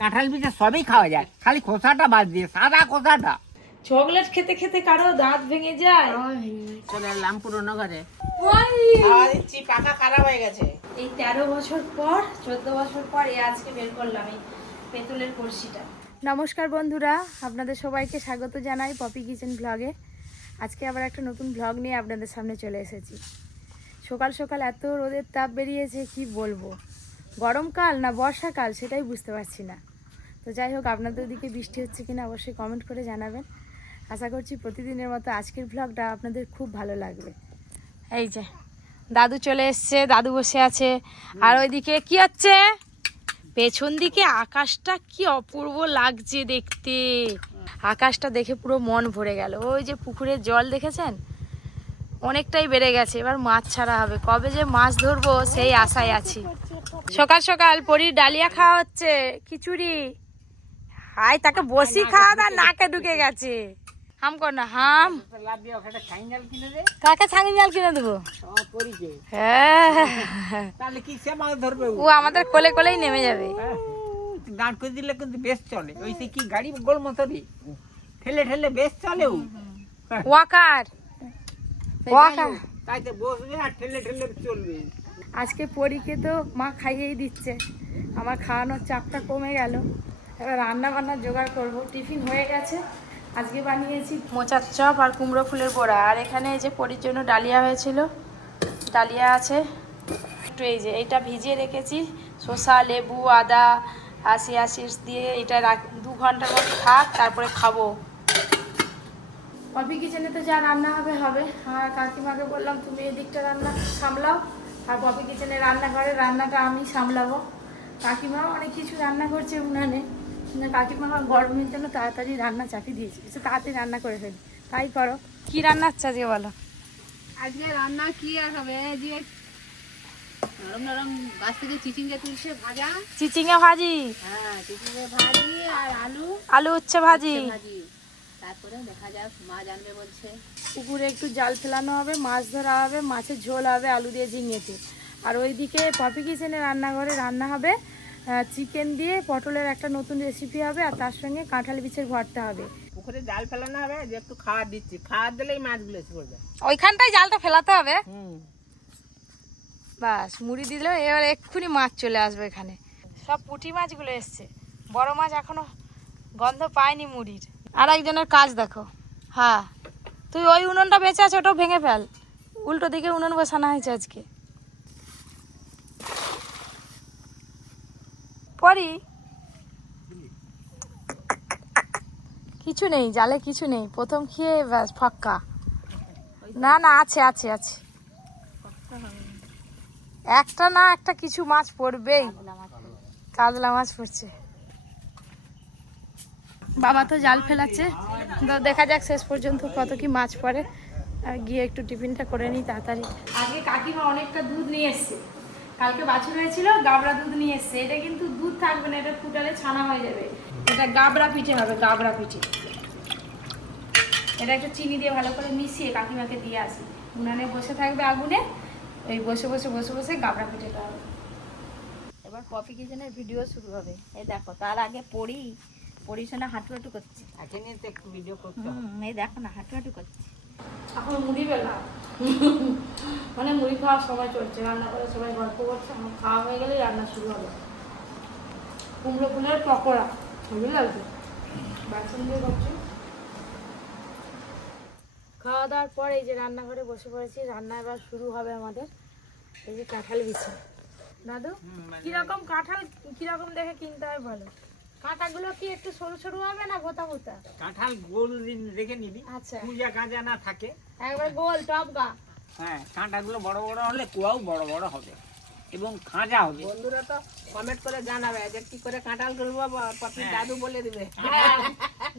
কাঁঠাল পিঠে সবই খাওয়া যায়। খালি খোসাটা বাদ দিয়ে সাদা খোসাটা। চকলেট খেতে খেতে কারও দাঁত ভেঙে যায়। চলে এলাম পুরোনো ঘরে। পাকা খারাপ হয়ে গেছে। এই তেরো বছর পর চোদ্দ বছর পর এ আজকে বের করলাম এই পেতলের কলসিটা। নমস্কার বন্ধুরা আপনাদের সবাইকে স্বাগত জানাই পপি কিচেন ব্লগে। আজকে আবার একটা নতুন ব্লগ নিয়ে আপনাদের সামনে চলে এসেছি। সকাল সকাল এত রোদের তাপ বেরিয়েছে কি বলব? গরমকাল না বর্ষাকাল সেটাই বুঝতে পারছি না। তো যাই হোক, আপনাদের দিকে বৃষ্টি হচ্ছে কিনা অবশ্যই কমেন্ট করে জানাবেন। আশা করছি প্রতিদিনের মতো আজকের ব্লগটা আপনাদের খুব ভালো লাগবে। এই যে, দাদু চলে এসছে, দাদু বসে আছে। আর ওইদিকে কি হচ্ছে? পেছন দিকে আকাশটা কি অপূর্ব লাগছে দেখতে। আকাশটা দেখে পুরো মন ভরে গেল। ওই যে পুকুরের জল দেখেছেন? অনেকটাই বেড়ে গেছে। এবার মাছ ছাড়া হবে। কবে যে মাছ ধরবো সেই আশায় আছি। সকাল সকাল, পরির ডালিয়া খাওয়া হচ্ছে, খিচুড়ি। হাই তাকে বসি খাওয়া দাওয়া নাকে ঢুকে গেছে। হাম কর না হাম। দে কাকে ছাঙি জাল কিনে দেবো? হ্যাঁ। তাহলে কি ধরবে ও? আমাদের কোলে কোলেই নেমে যাবে। দাঁড় করে দিলে কিন্তু বেশ চলে। ওই সে কি গাড়ি গোল মতনই ঠেলে ঠেলে বেশ চলে ও। ওয়াকার। ওয়াকার। তাই তো বসবে আর ঠেলে ঠেলে চলবে। আজকে পরীকে তো মা খাইয়েই দিচ্ছে। আমার খাওয়ানোর চাপটা কমে গেল। রান্না বান্না জোগাড় করব। টিফিন হয়ে গেছে। আজকে বানিয়েছি মোচার চপ আর কুমড়ো ফুলের বড়া। আর এখানে যে পরির জন্য ডালিয়া হয়েছিল, ডালিয়া আছে। একটু এই যে এইটা ভিজিয়ে রেখেছি। শসা, লেবু, আদা আশি আশিস দিয়ে এটা রাখ, দু ঘণ্টার মতো থাক, তারপরে খাব। পপি কিচেনে তো যা রান্না হবে হবে। আর কাকিমাকে বললাম, তুমি এদিকটা রান্না সামলাও। আর পপি কিচেনে রান্নাঘরে রান্নাটা আমি সামলাবো। কাকিমাও অনেক কিছু রান্না করছে উনানে। কাকিমা গরমের জন্য তাড়াতাড়ি রান্না চাপিয়ে দিয়েছে। কিছু তাড়াতাড়ি রান্না করে ফেলি। তাই করো। কি রান্না হচ্ছে আজকে বলো? আজকে রান্না কি আর হবে? যে নরম নরম গাছ থেকে চিচিঙ্গে তুলছে ভাজা। চিচিঙে ভাজি? হ্যাঁ চিচিঙ্গে ভাজি আর আলু। আলু উচ্ছে ভাজি? ভাজি। তারপরে দেখা যাক মা জানবে বলছে। পুকুরে একটু জাল ফেলানো হবে মাছ ধরা হবে মাছের ঝোল হবে আলু দিয়ে ঝিঙেতে। আর ওইদিকে পপি কিচেনে রান্নাঘরে রান্না হবে চিকেন দিয়ে পটলের একটা নতুন রেসিপি হবে আর তার সঙ্গে কাঁঠাল বিচের ভর্তা হবে। পুকুরে জাল ফেলানো হবে যে একটু খাবার দিচ্ছি। খাবার দিলেই মাছগুলো এসে পড়বে। ওইখানটায় জালটা ফেলাতে হবে? বাস মুড়ি দিলে এবার এক্ষুনি মাছ চলে আসবে এখানে। সব পুঁটি মাছগুলো এসছে। বড় মাছ এখনও গন্ধ পায়নি মুড়ির। আর একজনের কাজ দেখো। হ্যাঁ। তুই ওই উনুনটা বেঁচে আছে ওটাও ভেঙে ফেল। উল্টো দিকে উনুন বসানো হয়েছে আজকে। পরি। কিছু নেই, জালে কিছু নেই। প্রথম খেয়ে ব্যাস, ফাক্কা। না না, আছে আছে আছে। একটা না, একটা কিছু মাছ পড়বেই। কাতলা মাছ পড়ছে। বাবা তো জাল ফেলাচ্ছে। দেখা যাক শেষ পর্যন্ত কত কি মাছ পড়ে। গিয়ে একটু টিফিনটা করে নিই তাড়াতাড়ি। আগে কাকিমা অনেকটা দুধ নিয়ে এসছে। কালকে বাছুর হয়েছিল গাবড়া দুধ নিয়ে এসছে। এটা কিন্তু দুধ থাকবে না এটা ফুটালে ছানা হয়ে যাবে। এটা গাবড়া পিঠে হবে গাবড়া পিঠে। এটা একটু চিনি দিয়ে ভালো করে মিশিয়ে কাকিমাকে দিয়ে আসি। উনানে বসে থাকবে আগুনে ওই বসে বসে বসে বসে গাবড়া পিঠেটা হবে। এবার পপি কিচেনের ভিডিও শুরু হবে। এই দেখো তার আগে পড়ি পড়ি শোনা হাঁটু হাঁটু করছে। ভিডিও। হুম এই দেখো না হাঁটু হাঁটু করছে। এখন মুড়ি বেলা। মানে মুড়ি খাওয়ার সময় চলছে রান্না করে সবাই গল্প করছে আমার খাওয়া হয়ে গেলে রান্না শুরু হবে। কুমড়ো ফুলের পকোড়া লাগছে বাসন দিয়ে করছি। খাওয়া দাওয়ার পর এই যে রান্নাঘরে বসে পড়েছি রান্না এবার শুরু হবে আমাদের। এই যে কাঁঠাল বিছে দাদু কীরকম কাঁঠাল কীরকম দেখে কিনতে হয় বলো? কাঁটাগুলো কি একটু সরু সরু হবে না ভোতা ভোতা কাঁঠাল গোল রেখে নিবি। আচ্ছা। পূজা গাঁজা না থাকে। একবার গোল টপ গা হ্যাঁ কাঁটাগুলো বড় বড় হলে কুয়াও বড় বড় হবে। এবং খাঁজা হবে। বন্ধুরা তো কমেন্ট করে জানাবে যে কি করে কাঁঠাল তুলবো পপি দাদু বলে দিবে।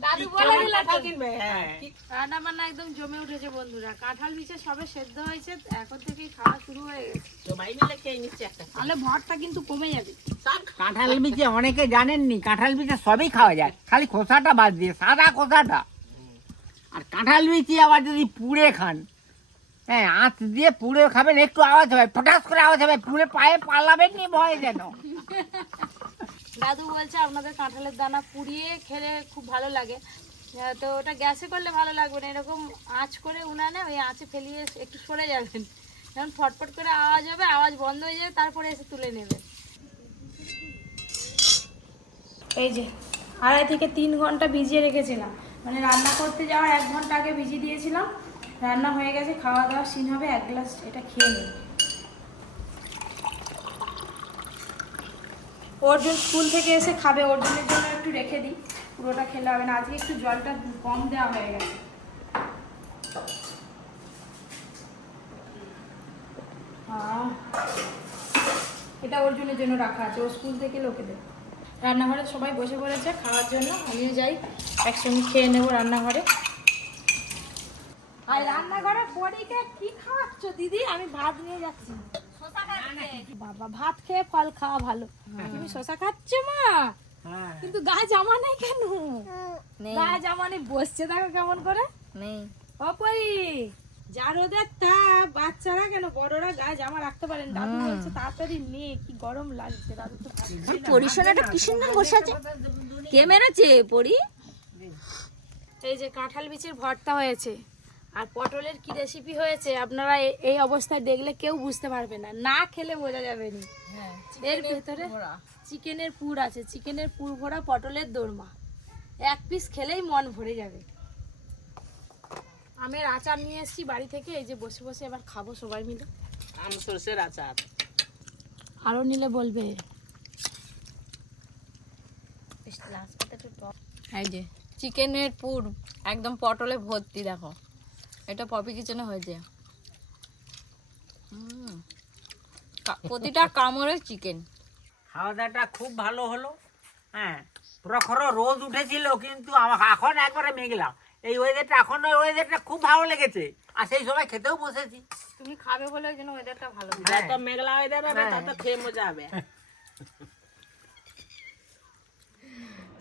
দাদু বলে দিল কাঁঠাল? কিনবে হ্যাঁ। রান্না বান্না একদম জমে উঠেছে বন্ধুরা। কাঁঠাল বিছে সবে সেদ্ধ হয়েছে এখন থেকেই খাওয়া শুরু হয়ে গেছে। সবাই মিলে খেয়ে নিচ্ছে একটা। তাহলে ভরটা কিন্তু কমে যাবে। কাঁঠাল বিচে অনেকে জানেননি কাঁঠাল বিচে সবই খাওয়া যায়। খালি খোসাটা বাদ দিয়ে সাদা খোসাটা। আর কাঁঠাল বিচি আবার যদি পুড়ে খান হ্যাঁ আঁচ দিয়ে পুড়ে খাবেন একটু আওয়াজ হবে ফটাস করে আওয়াজ হবে পুড়ে পায়ে পালাবেন নি ভয়ে যেন। দাদু বলছে আপনাদের কাঁঠালের দানা পুড়িয়ে খেলে খুব ভালো লাগে। তো ওটা গ্যাসে করলে ভালো লাগবে না এরকম আঁচ করে উনানে ওই আঁচে ফেলিয়ে একটু সরে যাবেন। যেমন ফটফট করে আওয়াজ হবে আওয়াজ বন্ধ হয়ে যাবে তারপরে এসে তুলে নেবেন। এই যে আড়াই থেকে তিন ঘণ্টা ভিজিয়ে রেখেছিলাম। মানে রান্না করতে যাওয়ার এক ঘণ্টা আগে ভিজিয়ে দিয়েছিলাম। রান্না হয়ে গেছে, খাওয়া দাওয়া সিন হবে, এক গ্লাস এটা খেয়ে নিই। অর্জুন স্কুল থেকে এসে খাবে, অর্জুনের জন্য একটু রেখে দিই, পুরোটা খেলে হবে না, আজকে একটু জলটা কম দেওয়া হয়ে গেছে। এটা অর্জুনের জন্য রাখা আছে, ও স্কুল থেকে লোকে রান্নাঘরে সবাই বসে পড়েছে, খাওয়ার জন্য, আমিও যাই, একসঙ্গে খেয়ে নেব রান্নাঘরে। আর রান্নাঘরে পরীকে কি খাওয়াচ্ছ দিদি? আমি ভাত নিয়ে যাচ্ছি। বাবা ভাত খেয়ে ফল খাওয়া ভালো। তুমি শশা খাচ্ছ মা? হ্যাঁ। কিন্তু গায়ে জামা নেই কেন? গায়ে জামা নেই বসছে দেখো কেমন করে। নেই। অপরি যা রোদের তা বাচ্চারা কেন? বড়রা গায়ে জামা রাখতে পারেন দাদু বলছে তাড়াতাড়ি নে কি গরম লাগছে দাদু তো পরিশোনাটা কি সুন্দর বসে আছে? কে মেরেছে পরি? এই যে কাঁঠাল বিচির ভর্তা হয়েছে। আর পটলের কি রেসিপি হয়েছে? আপনারা এই অবস্থায় দেখলে কেউ বুঝতে পারবে না। না খেলে বোঝা যাবে না। এর ভেতরে চিকেনের পুর আছে। চিকেনের পুর ভরা পটলের দোরমা। এক পিস খেলেই মন ভরে যাবে। আমের আচার নিয়ে এসেছি বাড়ি থেকে। এই যে বসে বসে এবার খাব সবাই মিলে। আম সর্ষের আচার। আরও নিলে বলবে। এই যে চিকেনের পুর একদম পটলে ভর্তি দেখো। এটা পপি কিচেনে হয়েছে। প্রতিটা কামড়ে চিকেন খাওয়া দাওয়াটা খুব ভালো হলো। হ্যাঁ প্রখর রোদ উঠেছিল কিন্তু এখন একবারে মেঘলা। এই ওয়েদারটা এখন ওই ওয়েদারটা খুব ভালো লেগেছে। আর সেই সময় খেতেও বসেছি। তুমি খাবে বলে ওই জন্য ওয়েদারটা ভালো হ্যাঁ। যত মেঘলা হয়ে। যাবে তত খেয়ে মজা হবে।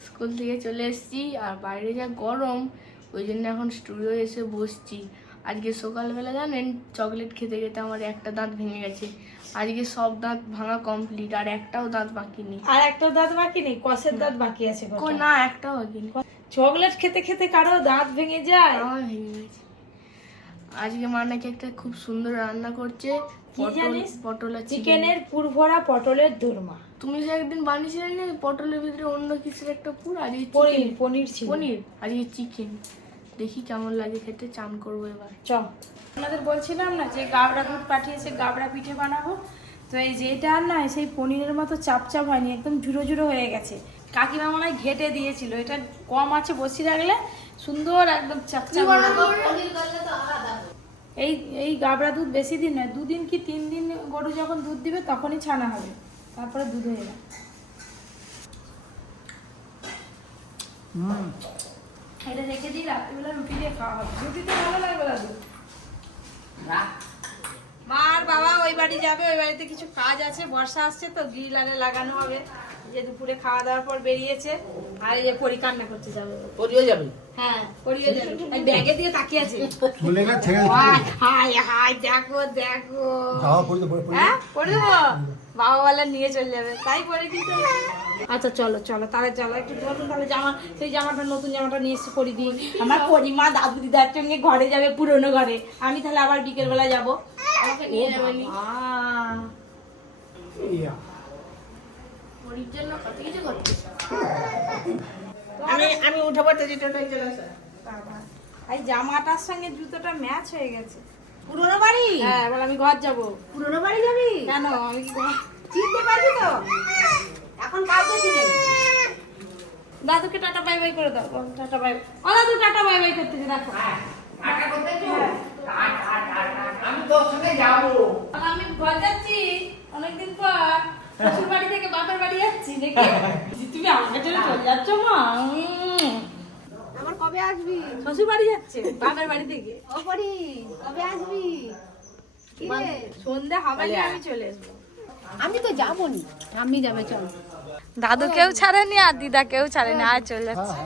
স্কুল থেকে চলে এসেছি আর বাইরে যা গরম ওই জন্য এখন স্টুডিও এসে বসছি। আজকে সকালবেলা জানেন চকলেট খেতে খেতে আমার একটা দাঁত ভেঙে গেছে। আজকে সব দাঁত ভাঙা কমপ্লিট আর একটাও দাঁত বাকি নেই। আর একটা দাঁত বাকি নেই কষের দাঁত বাকি আছে। না একটাও বাকি নেই। চকলেট খেতে খেতে কারও দাঁত ভেঙে যায়? আমার ভেঙে গেছে। আজকে মা নাকি একটা খুব সুন্দর রান্না করছে। কি পটল জানিস? পটল আর চিকেন। চিকেনের পুরভরা পটলের দোরমা। তুমি যে একদিন বানিয়েছিলে না পটলের ভিতরে অন্য কিছুর একটা পুর? আজকে পনির। পনির ছিল। পনির। আজকে চিকেন। দেখি কেমন লাগে খেতে চান করব এবার। চ। আপনাদের বলছিলাম না যে গাবড়া দুধ পাঠিয়েছে গাবড়া পিঠে বানাবো। তো এই যে এটা আর না সেই পনিরের মতো চাপ চাপ হয়নি একদম ঝুড়ো ঝুড়ো হয়ে গেছে। কাকিমা মনে হয় ঘেটে দিয়েছিল। এটা কম আছে বসিয়ে রাখলে সুন্দর একদম এই এই গাবড়া দুধ বেশি দিন নয় দুদিন কি তিন দিন গরু যখন দুধ দিবে তখনই ছানা হবে। তারপরে দুধ হয়ে যাবে। এটা রেখে দিই রাত্রিবেলা রুটি দিয়ে খাওয়া হবে। রুটি ভালো লাগবে দাদু মা আর বাবা ওই বাড়ি যাবে ওই বাড়িতে কিছু কাজ আছে বর্ষা আসছে তো গ্রিল আরে লাগানো হবে। যে দুপুরে খাওয়া দাওয়ার পর বেরিয়েছে আর এই যে পরি কান্না করতে যাবে। পরিও যাবে? হ্যাঁ পরিও যাবে। এই ব্যাগে দিয়ে তাকিয়ে আছে। হাই হাই হাই দেখো দেখো। হ্যাঁ পরে দেবো বাবা বলে নিয়ে চলে যাবে। তাই পরে কি আচ্ছা চলো চলো তাহলে চলো একটু নতুন তাহলে জামা সেই জামাটা নতুন জামাটা নিয়ে এসে পরি দিই আমার পরিমা দাদু দিদার সঙ্গে ঘরে যাবে পুরনো ঘরে। আমি তাহলে আবার বিকেল বেলা যাব। আমাকে নিয়ে যাবে। জন্য কত কিছু আমি আমি যেটা এই জামাটার সঙ্গে জুতোটা ম্যাচ হয়ে গেছে। পুরোনো বাড়ি? হ্যাঁ এবার আমি ঘর যাব। পুরোনো বাড়ি যাবি? কেন? আমি কি চিনতে পারবি তো? এখন কাউকে চিনে। দাদুকে টাটা বাই বাই করে দাও টাটা বাই। ও দাদু টাটা বাই বাই করতেছে দেখো। আমি তোর সঙ্গে যাব। আমি ঘর যাচ্ছি অনেকদিন পর। শ্বশুর বাড়ি থেকে বাপের বাড়ি যাচ্ছি দেখি। তুমি আমাকে ছেড়ে চলে যাচ্ছ মা। আবার কবে আসবি? শ্বশুর বাড়ি যাচ্ছে বাপের বাড়ি থেকে। ওপরি কবে আসবি? সন্ধ্যা হবে আমি চলে আসব। আমি তো যাব নি আমি যাবে চল। দাদু কেউ ছাড়েনি আর দিদা কেউ ছাড়েনি আর চলে যাচ্ছে।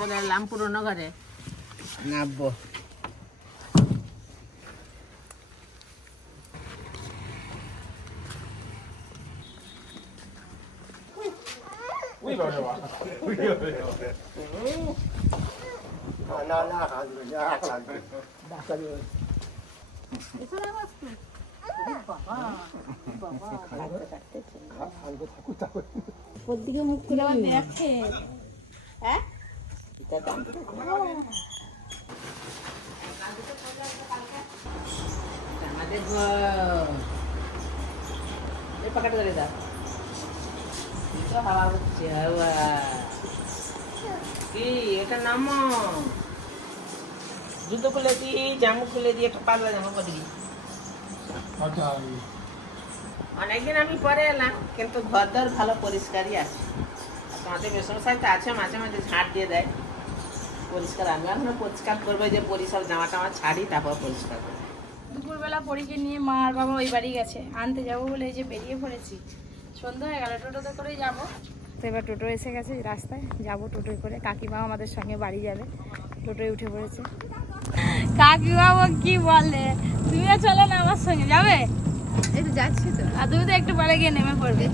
চলে এলাম পুরনো ঘরে। নামবো না না মুখ খুলে দেখে হ্যাঁ? কি এটা নামো জুতো খুলে দি জামা খুলে দিয়ে একটা পাতলা জামা দিই অনেকদিন আমি পরে এলাম কিন্তু ঘর দর ভালো পরিষ্কারই আছে তোমাদের মেসমশাই তো আছে মাঝে মাঝে ঝাঁট দিয়ে দেয়। পরিষ্কার আমি এখনও পরিষ্কার করব যে পরিষ্কার জামা টামা ছাড়ি তারপর পরিষ্কার করব। দুপুরবেলা পরীকে নিয়ে মা আর বাবা ওই বাড়ি গেছে আনতে যাব বলে এই যে বেরিয়ে পড়েছি। সন্ধ্যা হয়ে গেল টোটোতে করেই যাব। তো এবার টোটো এসে গেছে রাস্তায় যাব টোটোয় করে। কাকিমা আমাদের সঙ্গে বাড়ি যাবে টোটোয় উঠে পড়েছে। কাকিমা ও কি বলে? তুমিও চলো না আমার সঙ্গে যাবে? এই তো যাচ্ছি তো। আর তুমি তো একটু পরে গিয়ে নেমে পড়বে।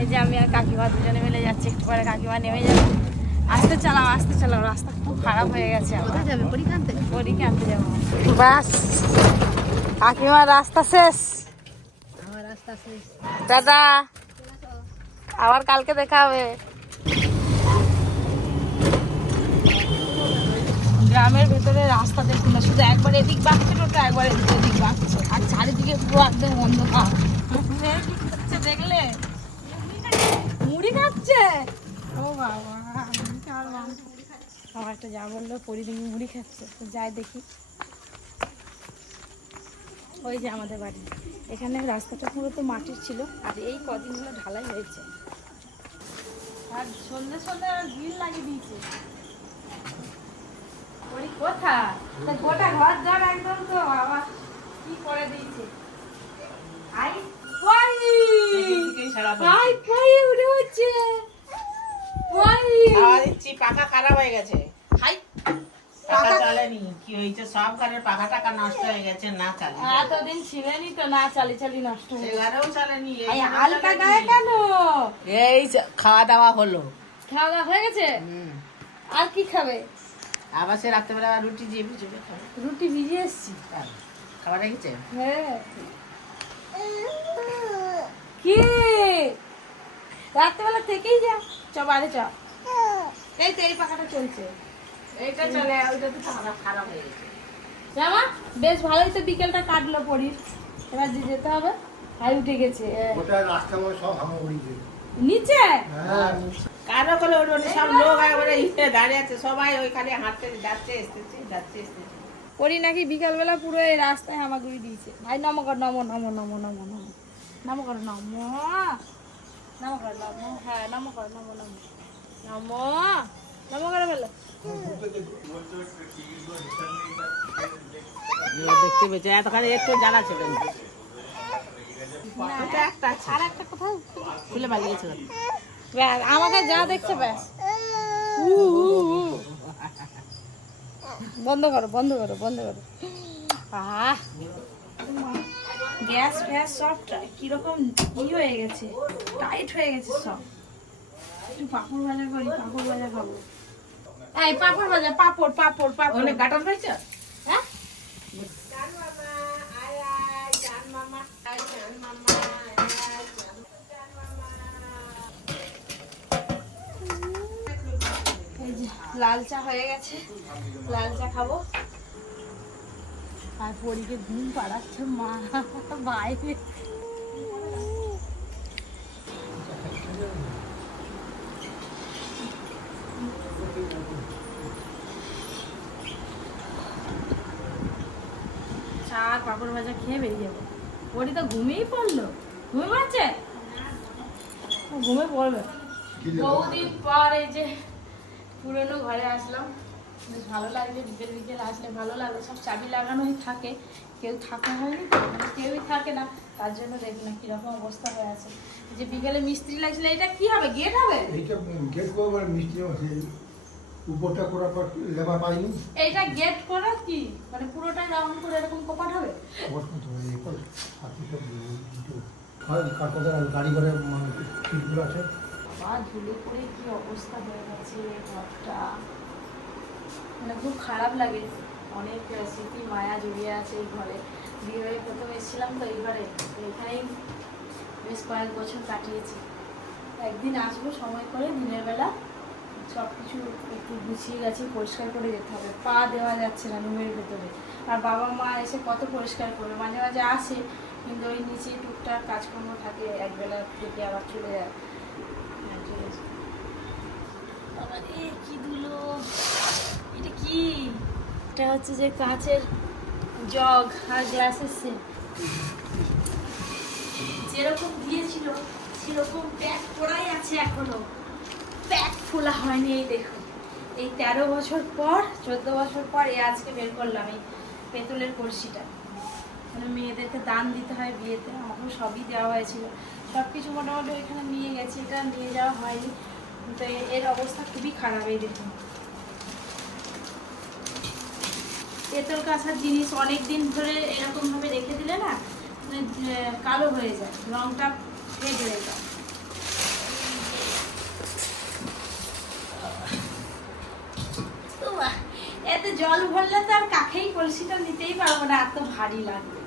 এই যে আমি আর কাকিমা দুজনে মিলে যাচ্ছি একটু পরে কাকিমা নেমে যাবে। আস্তে চালাও আস্তে চালাও রাস্তা খুব খারাপ হয়ে গেছে কোথায় যাবে? পরীক্ষা আনতে? পরীক্ষা আনতে যাব। বাস। কাকিমার রাস্তা শেষ। আমার রাস্তা শেষ। দাদা আবার কালকে দেখা হবে। গ্রামের ভেতরে রাস্তা দেখুন না শুধু একবার এদিক বাঁকছে টোটো একবার এদিক ওদিক বাঁকছে। আর চারিদিকে পুরো একদম অন্ধকার। দেখলে? মুড়ি খাচ্ছে? ও বাবা? আমার একটা যা বলল পরিদিকে মুড়ি খাচ্ছে। তো যাই দেখি। ওই যে আমাদের বাড়ি। এখানে রাস্তাটা পুরো তো মাটির ছিল আর এই কদিন হলো ঢালাই হয়েছে। আর সন্ধ্যে সন্ধ্যে গ্রিল লাগিয়ে দিয়েছে। ওই কোথা তা গোটা ঘর জল একদম তো বাবা। কি করে দিয়েছে? আই ওই! সারা বলছি। আই কই উড়ে হচ্ছে ওই খাওয়া দিচ্ছি পাখা খারাপ হয়ে গেছে। হাই। পাখা চলেনি কি হয়েছে? সব ঘরের পাখা টাকা নষ্ট হয়ে গেছে না চালে এতদিন ছিলেনি তো না চালি চালি নষ্ট হয়ে ঘরেও চলেনি এই হালকা গায়ে কেন? এই খাওয়া দাওয়া হলো। খাওয়া দাওয়া হয়ে গেছে? আর কি খাবে? আবার সে রাত্রেবেলা আবার রুটি দিয়ে ভিজবে খাবে। রুটি ভিজিয়ে এসছি। খাবার রেখেছে হ্যাঁ কি? রাত্রেবেলা থেকেই যা চ বাইরে চ। এই তো এই পাখাটা চলছে এইটা চলে ওইটা তো খারাপ খারাপ হয়ে গেছে জামা বেশ ভালোই তো বিকেলটা কাটলো পরির এবার যে যেতে হবে হাই উঠে গেছে রাস্তা মানে সব নিচে হ্যাঁ কারও করে ওটা সব লোক একবারে ইটে দাঁড়িয়ে আছে সবাই ওইখানে হাঁটতে যাচ্ছে এসতেছে যাচ্ছে এসতেছে পরি নাকি বিকালবেলা পুরো এই রাস্তায় হামাগুড়ি দিয়েছে ভাই নমো কর নমো নমো নমো নমো নমো নমো কর নমো নমো কর নমো হ্যাঁ নমো কর নমো নমো নমো নমো করে ফেলো দেখতে পেয়েছে এতখানি একটু জানা ছিল খুলে ব্যাস আমাকে যা দেখছে ব্যাস। বন্ধ করো বন্ধ করো বন্ধ করো। আহ গ্যাস ফ্যাস সব কীরকম ই হয়ে গেছে টাইট হয়ে গেছে সব। একটু পাপড় ভাজা করি পাপড় ভাজা খাব। এই পাপড় ভাজা পাপড় পাপড় পাপড়। অনেক গাটার হয়েছে হ্যাঁ? লাল চা হয়ে গেছে। লাল চা খাব। আর পরীকে ঘুম পাড়াচ্ছে মা বাইরে চা আর পাপড় ভাজা খেয়ে বেরিয়ে যাব পরি তো ঘুমিয়েই পড়ল। ঘুমিয়ে পড়ছে ও ঘুমিয়ে পড়বে। বহুদিন পর এই যে পুরনো ঘরে আসলাম। বেশ ভালো লাগছে বিকেল বিকেল আসলে ভালো লাগে সব চাবি লাগানোই থাকে। কেউ থাকা হয়নি কেউই থাকে না। তার জন্য দেখি না কীরকম অবস্থা হয়ে আছে। যে বিকেলে মিস্ত্রি লাগছিল এটা কি হবে? গেট হবে? এইটা গেট করব আছে উপরটা পর লেবার পাইনি? এইটা গেট করা কি? মানে পুরোটাই রাউন্ড করে এরকম কপাট হবে? খবর করতে হবে? এরপর হাতি সব হয় কারখানা গাড়ি করে মানে সিটগুলো আছে। বাবা ধুলে পড়ে কি অবস্থা হয়ে গেছে ঘরটা। মানে খুব খারাপ লাগে। অনেক স্মৃতি মায়া জড়িয়ে আছে এই ঘরে। বিয়ে হয়ে প্রথম এসেছিলাম তো এই ঘরে। এখানেই বেশ কয়েক বছর কাটিয়েছি। একদিন আসব সময় করে দিনের বেলা। সব কিছু একটু গুছিয়ে গেছে, পরিষ্কার করে যেতে হবে। পা দেওয়া যাচ্ছে না রুমের ভেতরে। আর বাবা মা এসে কত পরিষ্কার করবে? মাঝে মাঝে আসে, কিন্তু ওই নিচে টুকটাক কাজকর্ম থাকে, একবেলা থেকে আবার চলে যায়। এটা কি? এটা হচ্ছে যে কাঁচের জগ যেরকম দিয়েছিল, সেরকম প্যাক করাই আছে এখনও। প্যাক খোলা হয়নি এই দেখুন। এই তেরো বছর পর চোদ্দ বছর পর এই আজকে বের করলাম এই পেতলের কলসিটা। মানে মেয়েদেরকে দান দিতে হয় বিয়েতে আমাকেও সবই দেওয়া হয়েছিল। সব কিছু মোটামুটি ওইখানে নিয়ে গেছে এটা নিয়ে যাওয়া হয়নি। এ- এর অবস্থা খুবই খারাপ এই দেখুন। পেতল কাঁসার জিনিস অনেক দিন ধরে এরকমভাবে রেখে দিলে না মানে, কালো হয়ে যায় রংটা ফেড হয়ে যায়। এতে জল ভরলে তো আর কাকেই কলসিটা নিতেই পারব না, এত ভারী লাগবে।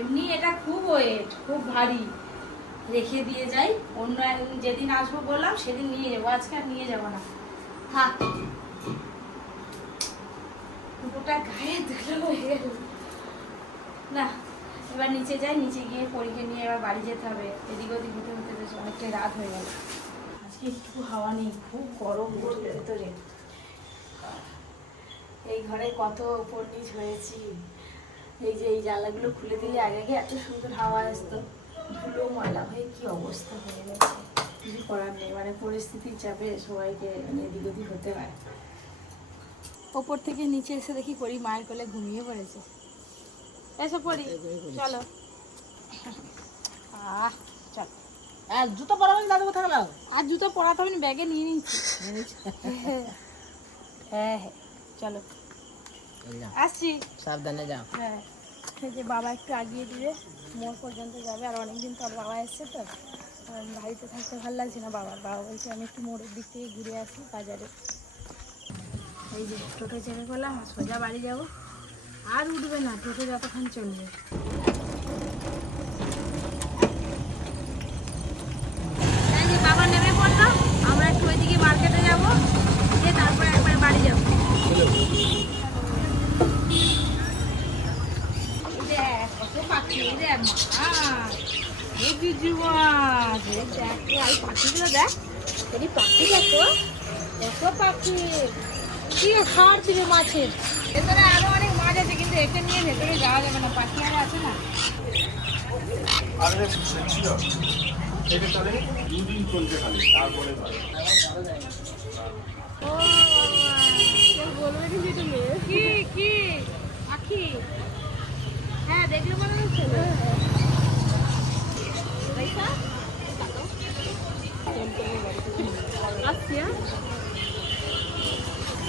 এমনি এটা খুব ওয়েট খুব ভারী। রেখে দিয়ে যাই, অন্য যেদিন আসব বললাম, সেদিন নিয়ে যাব, আজকে আর নিয়ে যাব না। থাক। গোটা গায়ে না, এবার নিচে যাই, নিচে গিয়ে পরীক্ষা নিয়ে এবার বাড়ি যেতে হবে। এদিক ওদিক হতে হতে বেশ অনেকটাই রাত হয়ে গেল। আজকে একটু হাওয়া নেই, খুব গরম ভেতরে এই ঘরে কত উপর নিচ হয়েছি। এই যে এই জানলাগুলো খুলে দিলে আগে আগে এত সুন্দর হাওয়া আসতো। ধুলো ময়লা হয়ে কি অবস্থা হয়ে গেছে। কিছু করার নেই মানে পরিস্থিতির চাপে সবাইকে মানে এদিক ওদিক হতে হয়। ওপর থেকে নিচে এসে দেখি পরি মায়ের কোলে ঘুমিয়ে পড়েছে। এসে পড়ি চলো। আহ চল। আর জুতো পরাবেন দাদু কোথায় গেল? আর জুতো পরাতে হবে না ব্যাগে নিয়ে নিচ্ছি হ্যাঁ হ্যাঁ চলো। আসছি। সাবধানে যাও। হ্যাঁ যে বাবা একটু আগিয়ে দিবে মোড় পর্যন্ত যাবে আর অনেকদিন পর বাবা এসছে তো। বাড়িতে থাকতে ভালো লাগছে না বাবার। বাবা বলছে আমি একটু মোড়ের দিক থেকে ঘুরে আসি বাজারে। এই যে টোটো চেপে করলাম সোজা বাড়ি যাব। আর উঠবে না টোটো যতক্ষণ চলবে এই যে বাবা নেমে পড়ল আমরা একটু ওইদিকে মার্কেটে যাব গিয়ে তারপরে একবারে বাড়ি যাব দেখ কত পাখি এই দেখ মাছ এই বিজু মাছ এই দেখ তো এই পাখিগুলো দেখ এই পাখি দেখো কত পাখি কি খাওয়ার দিবে মাছের ভেতরে আরও অনেক মাছ আছে, কিন্তু একে নিয়ে ভেতরে যাওয়া যাবে না পাখি আরও আছে না ও বাবা, কেউ বলবে কি সেটা মেয়ে? কি কি পাখি হ্যাঁ দেখলে মনে হচ্ছে না। পয়সা? আসছি, হ্যাঁ?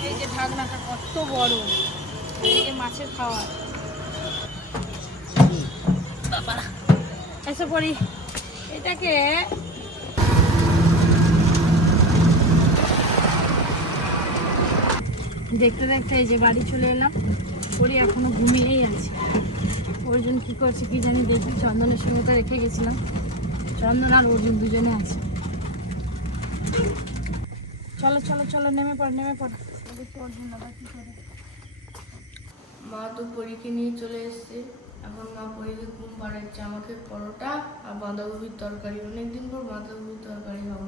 এই যে ঢাকনাটা কত বড় আর এই যে মাছের খাওয়া এসে পড়ি। এটাকে দেখতে দেখতে এই যে বাড়ি চলে এলাম। পরি এখনও ঘুমিয়েই আছে। অর্জুন কি করছে কি জানি দেখি। চন্দনের সঙ্গে তো রেখে গেছিলাম। চন্দন আর অর্জুন দুজনে আছে। চলো চলো চলো, নেমে পড় নেমে পড়। অর্জুন দাদা কি করে। মা তো পরীকে নিয়ে চলে এসছে। এখন মা পরীকে ঘুম পাড়াচ্ছে? আমাকে পরোটা আর বাঁধাকপির তরকারি। অনেকদিন পর বাঁধাকপির তরকারি খাব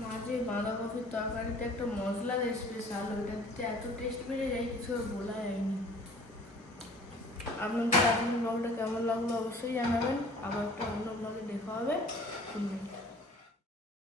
মা যে বাঁধাকপির তরকারিতে একটা মশলা দেয় স্পেশাল ওইটা দিতে এত টেস্ট বেড়ে যায়, কিছু বলা যায়নি। আপনাদের আজকের ব্লগটা কেমন লাগল অবশ্যই জানাবেন। আবার একটা অন্য ব্লগে দেখা হবে।